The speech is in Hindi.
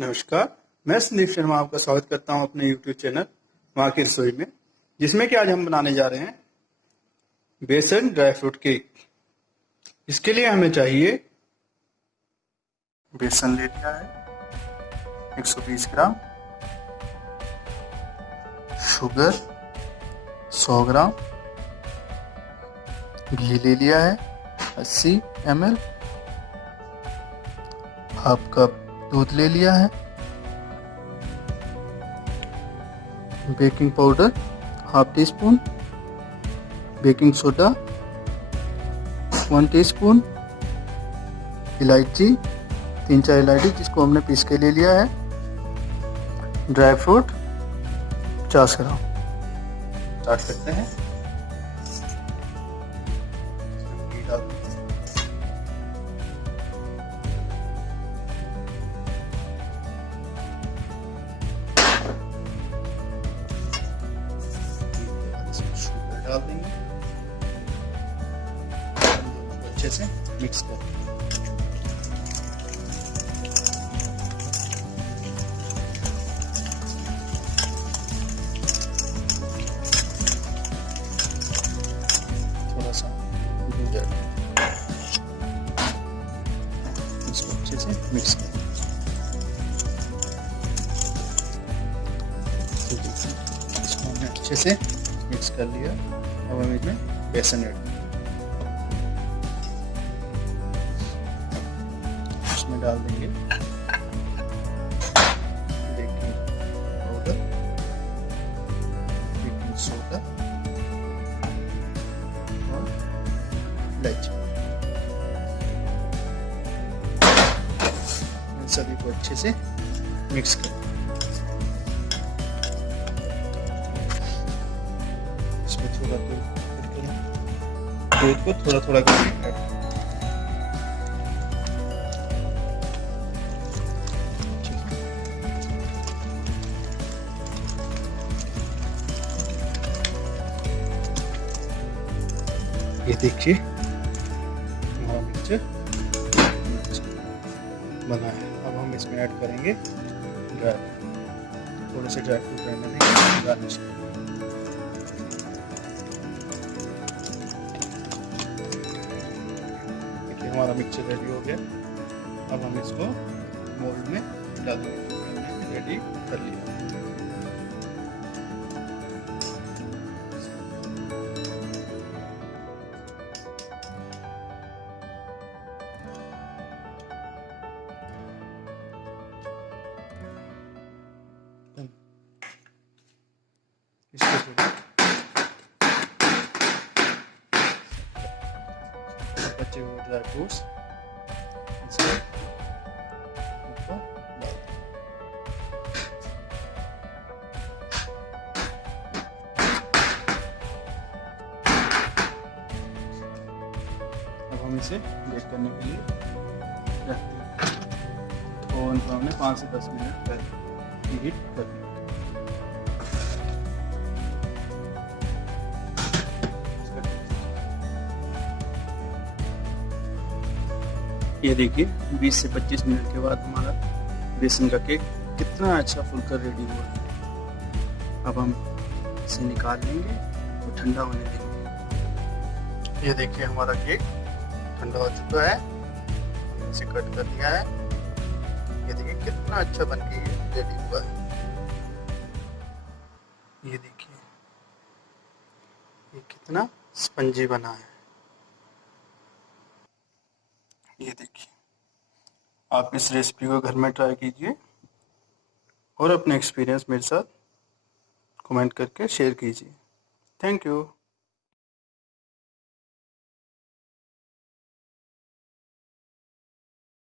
नमस्कार, मैं संदीप शर्मा आपका स्वागत करता हूं अपने YouTube चैनल वहाँ की रसोई में, जिसमें कि आज हम बनाने जा रहे हैं बेसन ड्राई फ्रूट केक। इसके लिए हमें चाहिए बेसन ले लिया है 120 ग्राम, शुगर 100 ग्राम, घी ले लिया है 80 ml, हाफ कप दूध ले लिया है, baking powder half tea spoon, baking soda 1 teaspoon, इलायची 3-4 इलायची जिसको हमने पीस के ले लिया है, ड्राई फ्रूट 50 ग्राम। स्टार्ट करते हैं। शुगर डाल देंगे, अच्छे से मिक्स कर थोड़ा सा दूध इसको अच्छे से मिक्स कर। इसको हमने अच्छे से मिक्स कर लिया। अब हम इसमें बेसन ऐड इसमें डाल देंगे बेकिंग पाउडर, बेकिंग सोडा और इलायची। इन सभी को अच्छे से मिक्स कर थोड़ा दूध को थोड़ा थोड़ा करके ऐड। ये देखिए हमारा मिक्सचर बना है। अब हम इसमें ऐड करेंगे थोड़े से ड्राई फ्रूट ऐड करेंगे गार्निश। हमारा मिक्सचर रेडी हो गया। अब हम इसको मोल्ड में डाल देंगे। रेडी कर लिया। बचे हुए ड्राई फ्रूट्स इसके ऊपर डाल दें। अब हम इसे बेक करने के लिए रखते हैं। ओवन को हमने 5 से 10 मिनट पहले हीट कर लिया। ये देखिए 20 से 25 मिनट के बाद हमारा बेसन का केक कितना अच्छा फुलकर रेडी हुआ है। अब हम इसे निकाल लेंगे और ठंडा होने देंगे। ये देखिए हमारा केक ठंडा हो चुका है। हमने इसे कट कर लिया है। ये देखिए कितना अच्छा बन के रेडी हुआ है। ये देखिए ये कितना स्पंजी बना है। ये देखिए आप इस रेसिपी को घर में ट्राई कीजिए और अपने एक्सपीरियंस मेरे साथ कमेंट करके शेयर कीजिए। Thank you.